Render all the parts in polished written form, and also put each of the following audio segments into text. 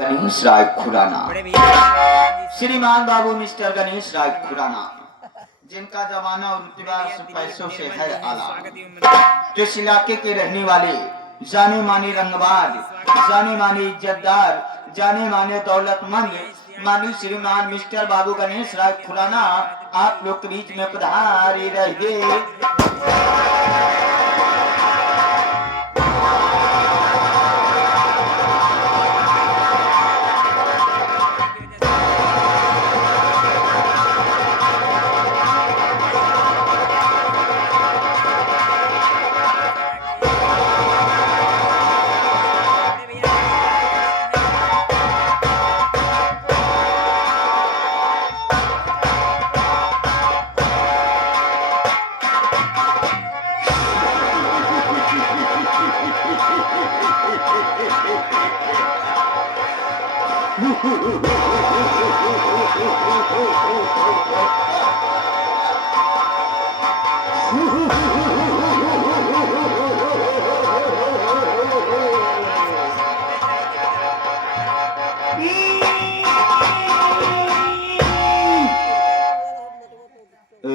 गणेश राय खुराना, श्रीमान बाबू मिस्टर गणेश राय खुराना, जिनका जमाना और रुतबा पैसों से है आला, जो इस इलाके के रहने वाले जाने माने रंगबाज, जाने माने इज्जतदार, जाने माने दौलतमंद मानी श्रीमान मिस्टर बाबू गणेश राय खुराना आप लोग के बीच में पधारे रहिए।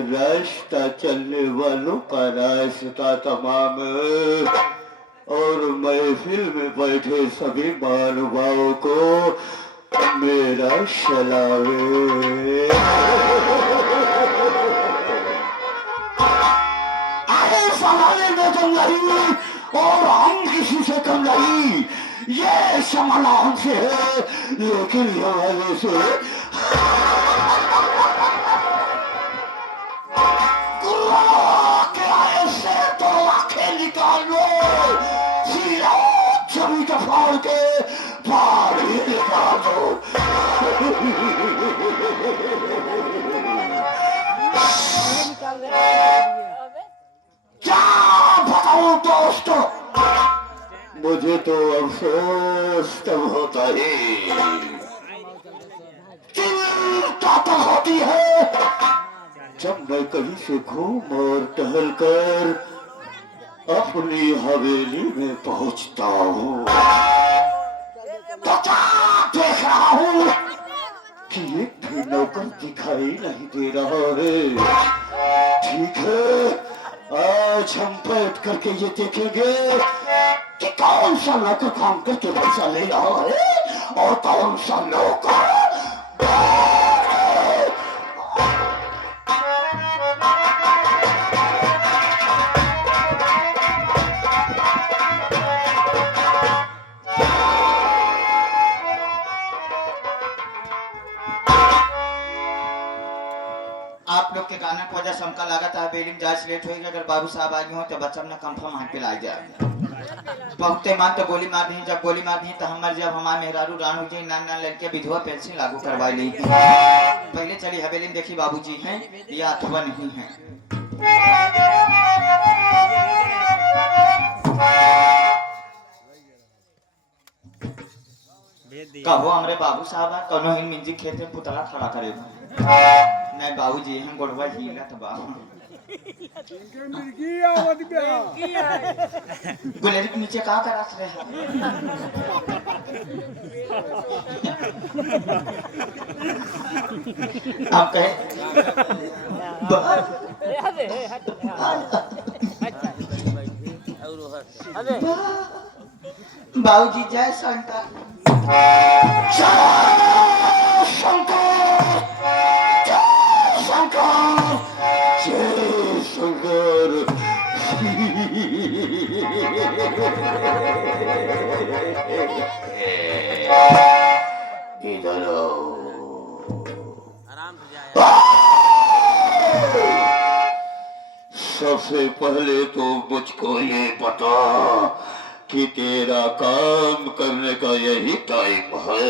रास्ता चलने वालों का रास्ता तमाम और महफिल में बैठे सभी महानुभावों को मेरा सलावे। आए समाने में तुम नहीं और हम किसी से कम नहीं, ये समाना हमसे है लेकिन हमारे से निकालो छवि का फाड़ के बाहर ही निकाल दो। क्या बताऊं दोस्तों, मुझे तो अफसोस तब होता है, चिंता तो होती है जब मैं कहीं से घूम और टहल कर अपनी हवेली में पहुंचता हूँ तो क्या देख रहा हूँ कि एक भी नौकर दिखाई नहीं दे रहा है। ठीक है, आज हम बैठ करके ये देखेंगे कि कौन सा नौकर काम करके पैसा ले रहा है और कौन सा नौकर आप लोग के गाना की वजह से हमका लगा था बेलिम जांच लेट होगी। अगर बाबू साहब आ गए हो तो बच्चा अपना कंफर्म हाथ पे ला जाए बहुते मान तो गोली मार दी, जब गोली मार दी तो हमारे जब हमारे मेहरारू रान हो जाए नान नान लड़के विधवा पेंशन लागू करवा ली। पहले चली हवेली में देखी बाबूजी हैं या अथवा नहीं है। कहो हमरे बाबू साहब कौनो इन मिंजी खेत में पुतला खड़ा करे नहीं बाबूजी हम गोड़वा हीला तो बाबू गुलेरी के नीचे कहाँ कर रहे हैं आप कहे बाबूजी जय शंकर इधर सबसे पहले तो मुझको ये बता कि तेरा काम करने का यही टाइम है।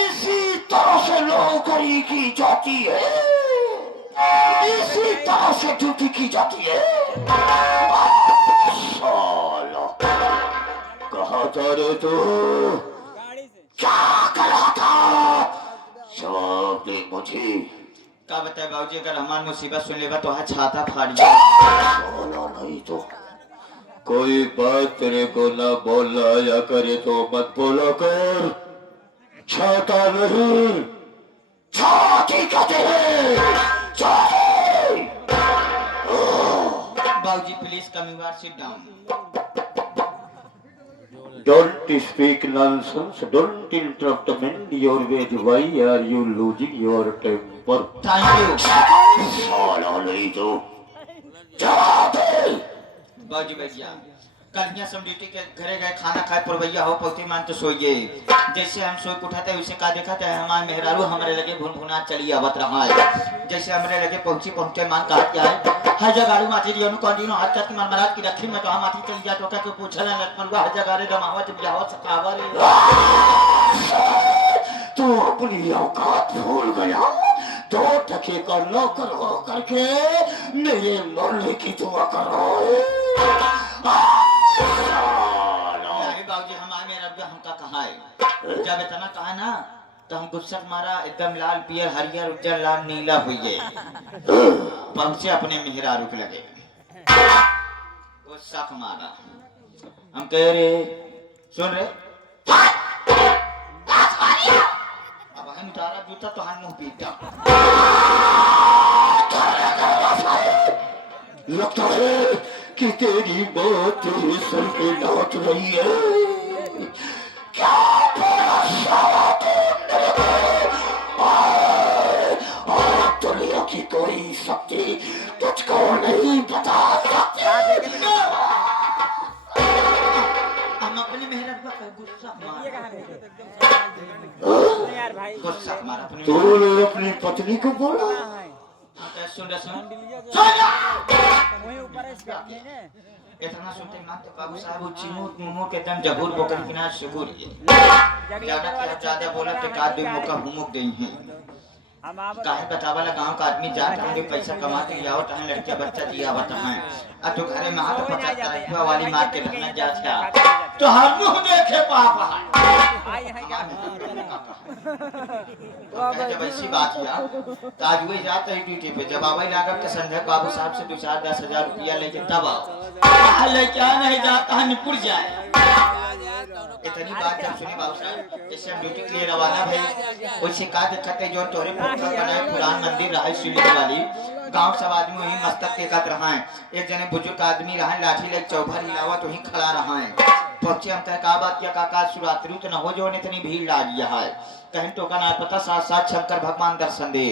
इसी तरह से नौकरी की जाती है, इसी तरह से ड्यूटी की जाती है। साला कहा था रे तू, क्या कर रहा था? जवाब दे मुझे। क्या बताए बाबूजी, अगर हमारी मुसीबत सुन लेगा तो हाथ छाता फाड़ जाए। नहीं तो कोई बात तेरे को ना बोला या करे तो मत बोला कर। छाता नहीं, छाती कहते हैं, छाती। बाबूजी please come you are sit down. Don't speak nonsense. Don't interrupt men. Your way. Why are you losing your temper? Thank you साला नहीं तो जाते। बाबूजी भैया कल यहाँ सब ड्यूटी के घरे गए खाना खाए पुरवैया हो पौती मान तो सोइए। जैसे हम सोई उठाते उसे का देखा था हमारे मेहरारू हमारे लगे भुन भुना चली आवत रहा है। जैसे हमारे लगे पहुंचे मान कहा क्या है हर जगह माटी दियो नु कंटिन्यू हाथ तक मन महाराज की रखी में तो हम माटी चली जा तो का के पूछला लटमलवा हर जगह रे दमावा जब जाओ सकावा रे। तू अपनी औकात भूल गया। दो टके का नौकर हो करके मेरे मरने की दुआ कर रहा है। बाबूजी हमारे मेरा रब हमका कहा है जब इतना कहा ना तो हम गुस्सा मारा एकदम लाल पियर हरियर उज्जर लाल नीला हुई है। पहुंचे अपने मेहरारू के लगे गुस्सा मारा हम कह रहे सुन रहे अब हम तारा जूता तो हम मुंह पीटा। लगता है कि तेरी बात तेरे सर पे लौट रही है। क्या दुनिया की कोई शक्ति तुझको नहीं बता सकती। हम अपने मेहरारू का गुस्सा मारा अपने तूने अपनी पत्नी को बोला सुन इतना सुनते मानते बाबू साहब चिमूट मुंह के दम जबूर बोकर किनार सुगुर ज्यादा बोला तो का दो मौका हुमुक देई है। काहे बतावाला गांव का आदमी जात हम पैसा कमाते जाओ तने लड़के बच्चा दिया आवत है आ तो घरे में हाथ 75 रुपया वाली मार के ढकना जात है तो हम मुंह देखे पापा जब ऐसी बात किया तो आज वही जाते है ड्यूटी पे जब आवाई लागत के संजय बाबू साहब से 2-4-10,000 रुपया लेके तब आओ लेके आ नहीं जाता निपुर जाए। इतनी बात जब सुनी बाबू साहब जैसे हम ड्यूटी के लिए रवाना भई वैसे का दिक्कत जो तोरे पोखर बनाए पुरान मंदिर रहा शिवलिंग वाली गांव सब आदमी वही मस्तक टेकत रहा है। एक जने बुजुर्ग आदमी रहा लाठी लेके चौभर हिलावत वही खड़ा रहा है। पहुंचे हम कहे का बात क्या काका शिवरात्रि तो न हो जो इतनी भीड़ लागी है कहीं टोकन आया पता साथ साथ शंकर भगवान दर्शन दे।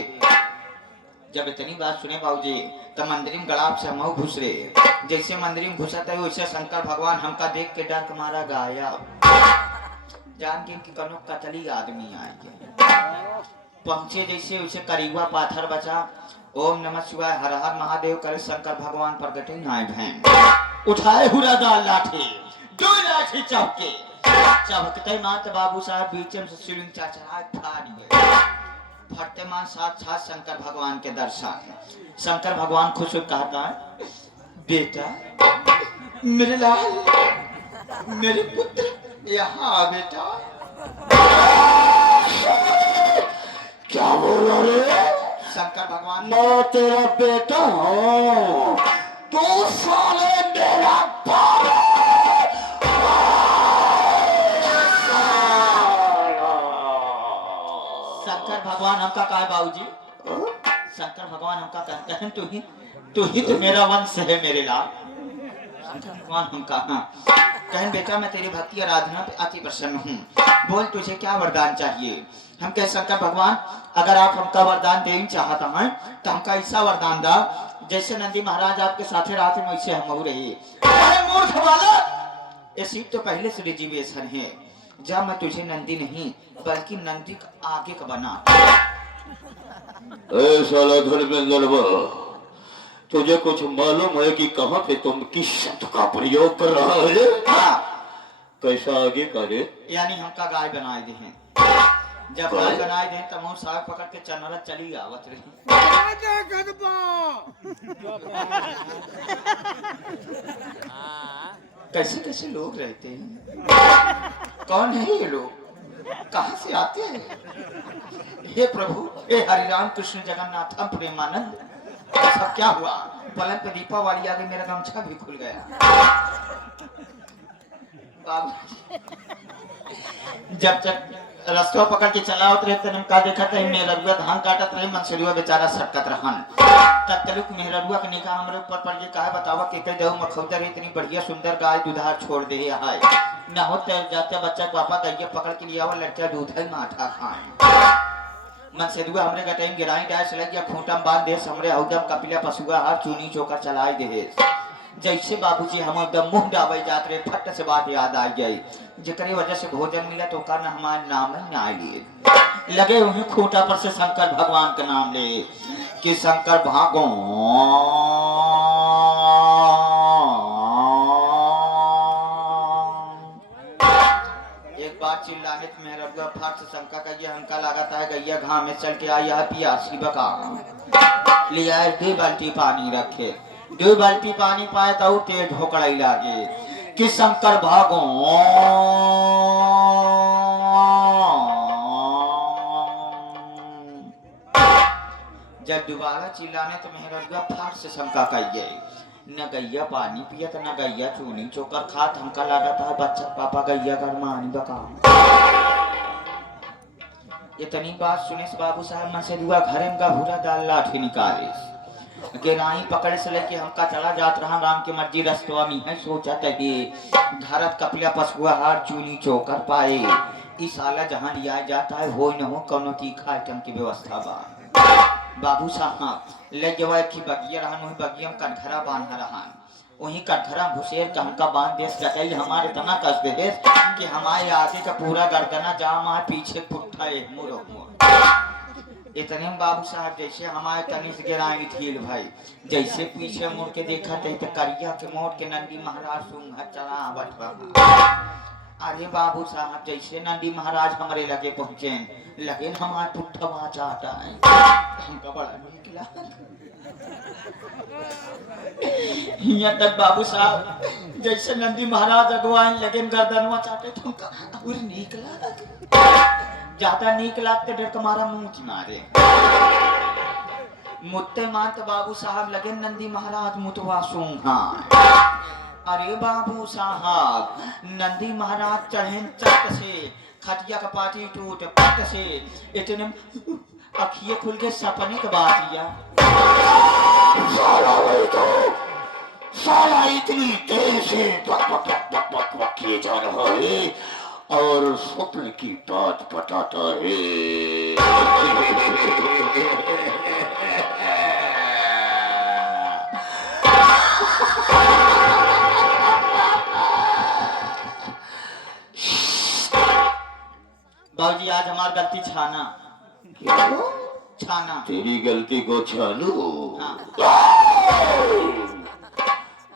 जब इतनी बात सुने बाबूजी तब मंदिर में गड़ाप से हम घुस रहे जैसे मंदिर में घुसा था वैसे शंकर भगवान हमका देख के डर मारा गायब जान के कनो कतली आदमी आए पहुंचे जैसे उसे करीबा पाथर बचा ओम नमः शिवाय हर हर महादेव करे शंकर भगवान प्रगटे आए भैन उठाए हुरा दाल लाठी दो लाठी चौके चौकते मात बाबू साहब बीच में शिवलिंग चढ़ाए फाड़ फटते मान साथ साथ शंकर भगवान के दर्शन। शंकर भगवान खुश होकर कहता है बेटा मेरे लाल मेरे पुत्र यहाँ बेटा। क्या बोला रे? शंकर भगवान मैं तेरा बेटा हूँ तू साले मेरा बाप। शंकर भगवान हमका कहा बाबूजी शंकर भगवान हमका कहते हैं तू ही तो मेरा वंश है मेरे लाल। शंकर भगवान हमका कहन बेटा मैं तेरी भक्ति आराधना पे अति प्रसन्न हूँ बोल तुझे क्या वरदान चाहिए। हम कहे शंकर भगवान अगर आप हमका वरदान देना चाहता हैं तो हमका ऐसा वरदान दा जैसे नंदी महाराज आपके साथे रात में वैसे हम रहे। मूर्ख वाला ये सीट तो पहले से रिजर्वेशन है जा मैं तुझे नंदी नहीं बल्कि नंदी आगे का बना। साला धर्मेंद्र तुझे कुछ मालूम है कि कहाँ पे तुम किस शब्द का प्रयोग कर रहा है? कैसा आगे करे यानी हमका गाय बनाए दे हैं जब गाय बनाए दे तब हम साग पकड़ के चनरा चली आवत रही। कैसे कैसे लोग रहते हैं कौन है ये लोग कहाँ से आते हैं? हे प्रभु हे हरिराम कृष्ण जगन्नाथ प्रेमानंद सब क्या हुआ पलंग पे दीपावली आ गई, मेरा गमछा भी खुल गया। बाबू जब तक रास्ता पकड़ के चला उतरे तने का देखा था मेहरुआ धान काटत रहे, मनसुरिया बेचारा सटकत रहन। तब तक मेहरुआ के निगाह हमरे ऊपर पड़ के कहा बतावा के कह देव मखौदर इतनी बढ़िया सुंदर गाय दुधार छोड़ दे है ना हो जाते बच्चा पापा गैया पकड़ के लिया हुआ लड़का दूध है माठा खाए। मनसुरिया हमरे गटाइन गिराई डाल चला गया खूंटम बांध दे हमरे औदम कपिला पशुआ हाथ चूनी चोकर चलाए दे। जैसे बाबूजी हम एकदम मुंह डाबे जात रहे फट से बात याद आ गई जकरे वजह से भोजन मिला तो कारण हमारे नाम ही ना लिए लगे वहीं खूंटा पर से शंकर भगवान का नाम ले कि शंकर भागो। एक बार चिल्लाने में मेरा फाट से शंका का ये हमका लगाता है गैया घाम में चल के आई है पियासी बका लिया 2 बाल्टी पानी रखे 2 बाल्टी पानी पाए तो तेज ढोकड़ाई लागे कि शंकर भागो। जब दोबारा चिल्लाने तो मेहरुआ फाट से शंका कहिए न गैया पानी पियत न गैया चूनी चोकर खात हमका लागत है बच्चा पापा गैया घर मानी बका। इतनी बात सुने से बाबू साहब मनसुरिया घरे में घूरा दाल लाठी निकाले के राही पकड़ से लेके हमका चला जात रहा राम की मर्जी रस्तवा में है सोचा था कि घरत कपिला पशुआ हार चूनी चोकर पाए इस साला जहाँ लिया जाता है हो न हो कौनो तीखा आइटम की व्यवस्था बा। बाबू साहब ले जवा की बगिया रहन वही बगिया में कटघरा बांध रहन वही कटघरा घुसेर का हमका बांध देश गटाई हमारे तना कस दे कि हमारे आगे का पूरा गर्दना जाम है पीछे पुट्ठा एक मुरो इतने बाबू साहब जैसे हमारे तनिस गिराई थील भाई जैसे पीछे मुड़ के देखा थे तो करिया के मोड़ के नंदी महाराज सुंघा चला बटवा। अरे बाबू साहब जैसे नंदी महाराज हमारे लगे पहुंचे लगे हमारे पुट्ठवा चाहता है हमका बड़ा निकला यहाँ तक बाबू साहब जैसे नंदी महाराज अगवान लगे गर्दनवा चाहते तुमका और निकला ज्यादा नीक लागते डर तुम्हारा मुंह मारे मुत्ते मात बाबू साहब लगे नंदी महाराज मुतवा सूंघा। अरे बाबू साहब नंदी महाराज चढ़े चट से खटिया का पाटी टूट पट से इतने अखिए खुल के सपने का बात किया साला इतनी देर से बक किए जा रहा है और स्वप्न की बात बताता है। बाबूजी आज हमारी गलती छाना छाना तेरी गलती को छानू। हाँ।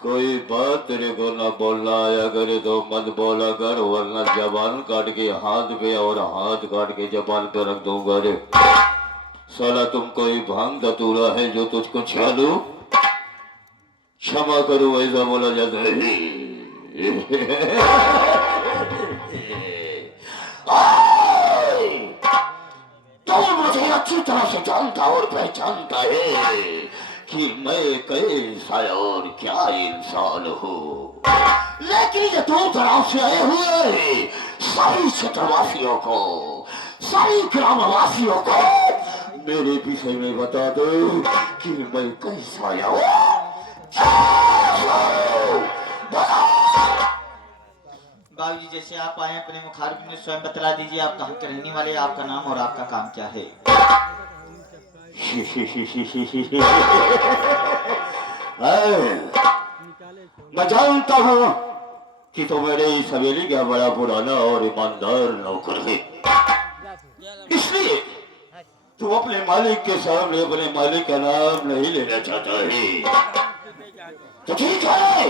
कोई बात तेरे को ना बोलना आया करे तो मत बोला कर वरना जबान काट के हाथ पे और हाथ काट के जबान पे रख दूंगा रे। साला तुम कोई भांग धतूरा है जो तुझको छानू क्षमा करो ऐसा बोला जाता है। तो मुझे अच्छी तरह से जानता और पहचानता है कि मैं कैसा और क्या इंसान हूँ, लेकिन ये 2 तरफ से आए हुए सारी क्षेत्रवासियों को सारी ग्रामवासियों को मेरे विषय में बता दो कि मैं कैसा आया हूँ। बाबूजी जैसे आप आए अपने मुखारबिन में स्वयं बतला दीजिए आप कहाँ के रहने वाले आपका नाम और आपका काम क्या है। मैं जानता हूँ कि तो मेरे इस हवेली का बड़ा पुराना और ईमानदार नौकर है, इसलिए तू अपने मालिक के सामने अपने मालिक का नाम नहीं लेना चाहता है तो ठीक है,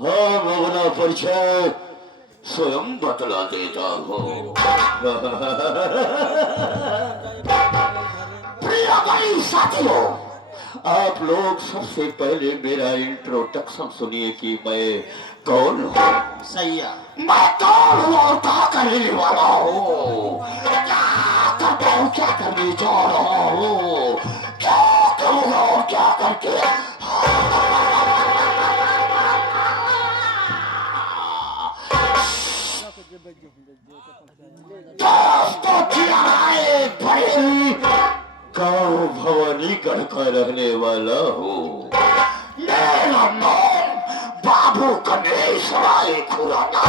हाँ मैं अपना परिचय स्वयं बतला देता हूँ। प्रिय साथियों, आप लोग सबसे पहले मेरा इंट्रोडक्शन सुनिए कि मैं कौन हूँ। सही है। मैं कौन हूँ और क्या करने वाला हूँ, क्या करता हूँ, क्या करने जा रहा हूँ, क्या करूँगा और क्या करके दोस्तों चिराए भाई, गाँव भवानी गढ़ का रहने वाला हूँ। मेरा नाम बाबू गणेश राय खुराना,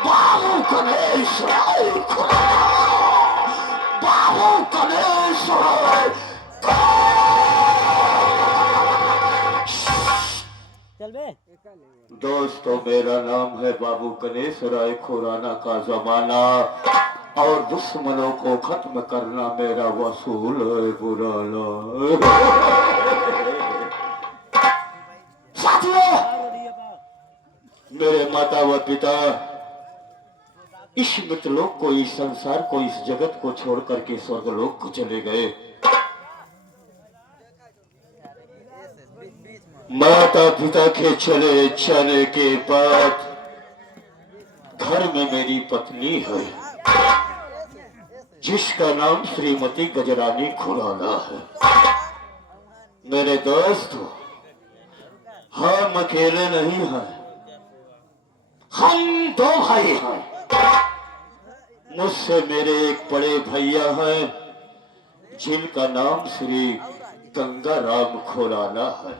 बाबू गणेश राय खुराना, बाबू गणेश राय। दोस्तों मेरा नाम है बाबू गणेश राय खुराना का जमाना, और दुश्मनों को खत्म करना मेरा वसूल है बुराना। साथियों, मेरे माता व पिता इस मृतलोक को, इस संसार को, इस जगत को छोड़ करके स्वर्गलोक को चले गए। माता पिता के चले जाने के बाद घर में मेरी पत्नी है, जिसका नाम श्रीमती गजरानी खुराना है। मेरे दोस्त, हम अकेले नहीं हैं, हम दो भाई हैं। मुझसे मेरे एक बड़े भैया हैं, जिनका नाम श्री गंगाराम खुराना है,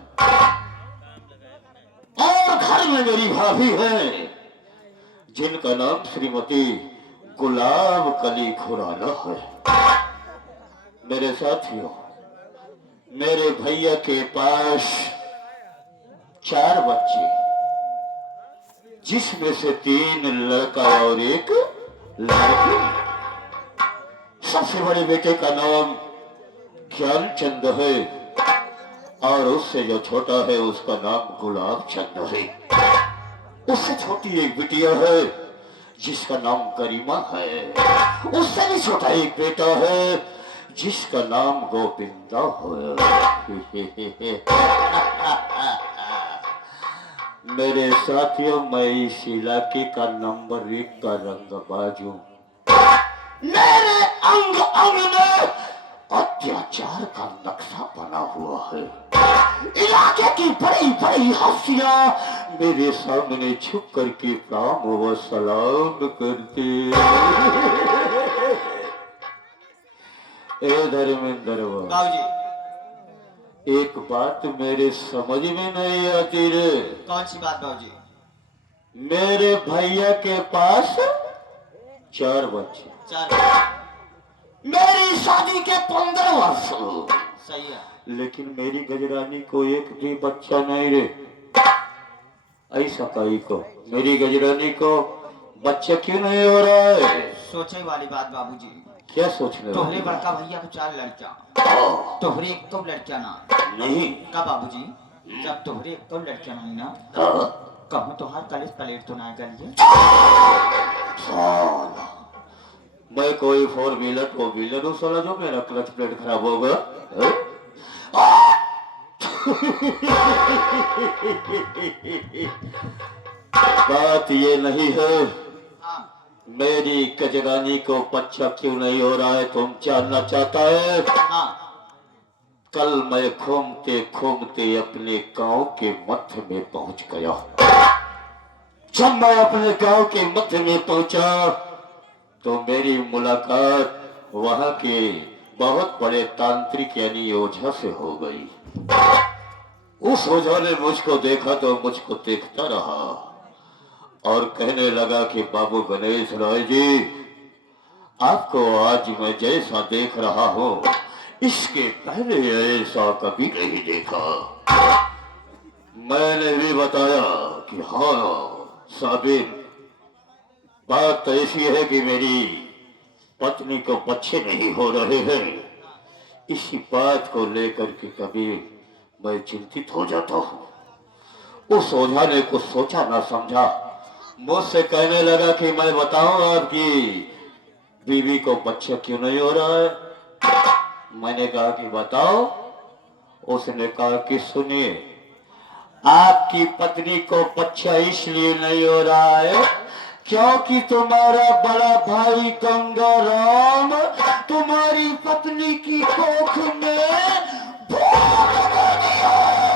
और घर में मेरी भाभी है, जिनका नाम श्रीमती गुलाब कली खुराना है। मेरे साथियों, मेरे भैया के पास 4 बच्चे, जिसमें से 3 लड़का और 1 लड़की। सबसे बड़े बेटे का नाम ज्ञानचंद है, और उससे जो छोटा है उसका नाम गुलाब चंद है। उससे छोटी एक बिटिया है, जिसका नाम गरिमा है। उससे भी छोटा एक बेटा है, जिसका नाम गोविंदा है। मेरे साथियों, मैं इस इलाके का नंबर 1 का रंगबाज हूं। मेरे अंग अंग में अत्याचार का नक्शा बना हुआ है। इलाके की बड़ी बड़ी हस्तियां मेरे सामने छुप करके प्रणाम व सलाम करते। ए धर्मेंद्र बाबूजी, एक बात मेरे समझ में नहीं आती रे। कौन सी बात बाबूजी? मेरे भैया के पास 4 बच्चे, 4। मेरी शादी के 15 वर्ष, सही है, लेकिन मेरी गजरानी को एक भी बच्चा नहीं रे। ऐसा कहीं को मेरी गजरानी को बच्चा क्यों नहीं हो रहा है? सोचे वाली बात बाबूजी। क्या सोचने वाली? तोहरे बड़का भैया को 4 लड़कियां, तोहरे एक तो लड़कियां ना नहीं का बाबूजी? जब तोहरे एक तो लड़कियां नहीं ना, कहूँ तोहार कलेज प्लेट तो ना गलिए। मैं कोई 4 व्हीलर 2 व्हीलर हूँ साला, जो मेरा क्लच प्लेट खराब होगा। बात ये नहीं है मेरी गजरानी को बच्चा क्यों नहीं हो रहा है, तुम जानना चाहता है? कल मैं घूमते घूमते अपने गांव के मध्य में पहुंच गया। जब मैं अपने गांव के मध्य में पहुंचा तो मेरी मुलाकात वहां के बहुत बड़े तांत्रिक यानी ओझा से हो गई। उस ओझा ने मुझको देखा तो मुझको देखता रहा और कहने लगा कि बाबू गणेश राय जी, आपको आज मैं जैसा देख रहा हूं, इसके पहले ऐसा कभी नहीं देखा। मैंने भी बताया कि हाँ साबिर, बात तो ऐसी है कि मेरी पत्नी को बच्चे नहीं हो रहे हैं। इसी बात को लेकर के कभी मैं चिंतित हो जाता हूँ। उस ओझा ने कुछ सोचा ना समझा, मुझसे कहने लगा कि मैं बताऊं आपकी बीवी को बच्चा क्यों नहीं हो रहा है। मैंने कहा कि बताओ। उसने कहा कि सुनिए, आपकी पत्नी को बच्चा इसलिए नहीं हो रहा है क्योंकि तुम्हारा बड़ा भाई गंगाराम तुम्हारी पत्नी की कोख में भूख लगी है।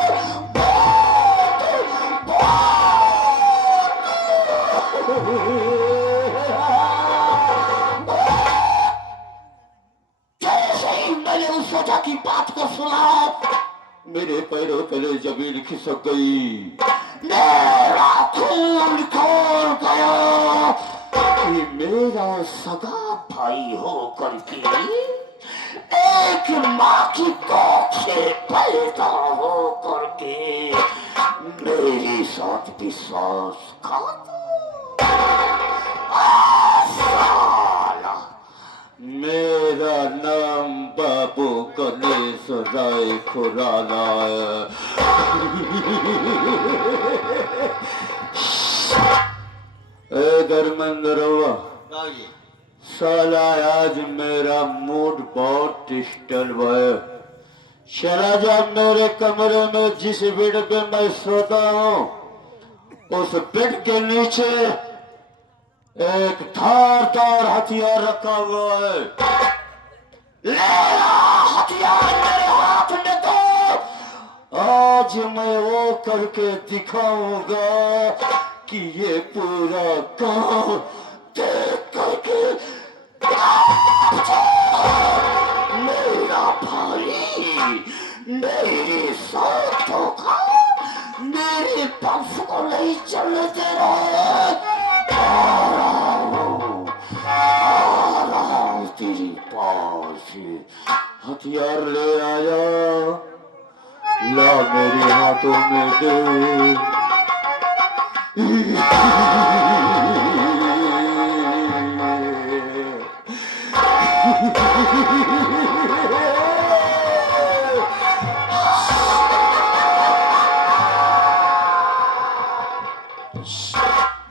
मेरे पैरों तले जमीन खिसक गई, मेरा खून खोल गया कि मेरा सगा भाई हो करके एक माँ की कोख से पैदा हो करके मेरे साथ विश्वासघात। साला, मेरा नाम बाबू गणेश राय खुराना है। ए धर्मेंद्रवा, साला आज मेरा मूड बहुत डिस्टर्ब है। चला जा मेरे कमरे में, जिस बेड पे मैं सोता हूँ उस बेड के नीचे एक धारदार हथियार रखा हुआ है। ले आ हथियार मेरे हाथ में दो। आज मैं वो करके दिखाऊंगा कि ये पूरा गांव देख करके मेरा भाई मेरे साथ होगा, मेरे पंख को नहीं चलने दे रहा। आ रहा हूँ तेरे पास, हथियार ले आया, ला मेरे हाथों में दे।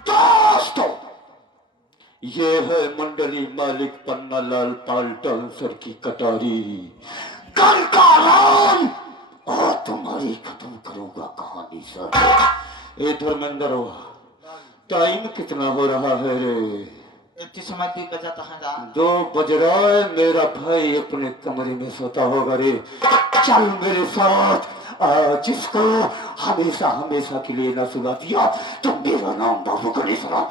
दोस्तों, ये है मंडली मालिक पन्नालाल पाल डांसर की कटारी। कल का राम और तुम्हारी खत्म करूंगा कहानी सर। ए धर्मेंद्र, टाइम कितना हो रहा है रे? इतने समय 2 बजा था। 2 बज रहा है। मेरा भाई अपने कमरे में सोता होगा रे। चल मेरे साथ। जिसको हमेशा हमेशा के लिए न सुना दिया तो मेरा नाम बाबू गणेश राम।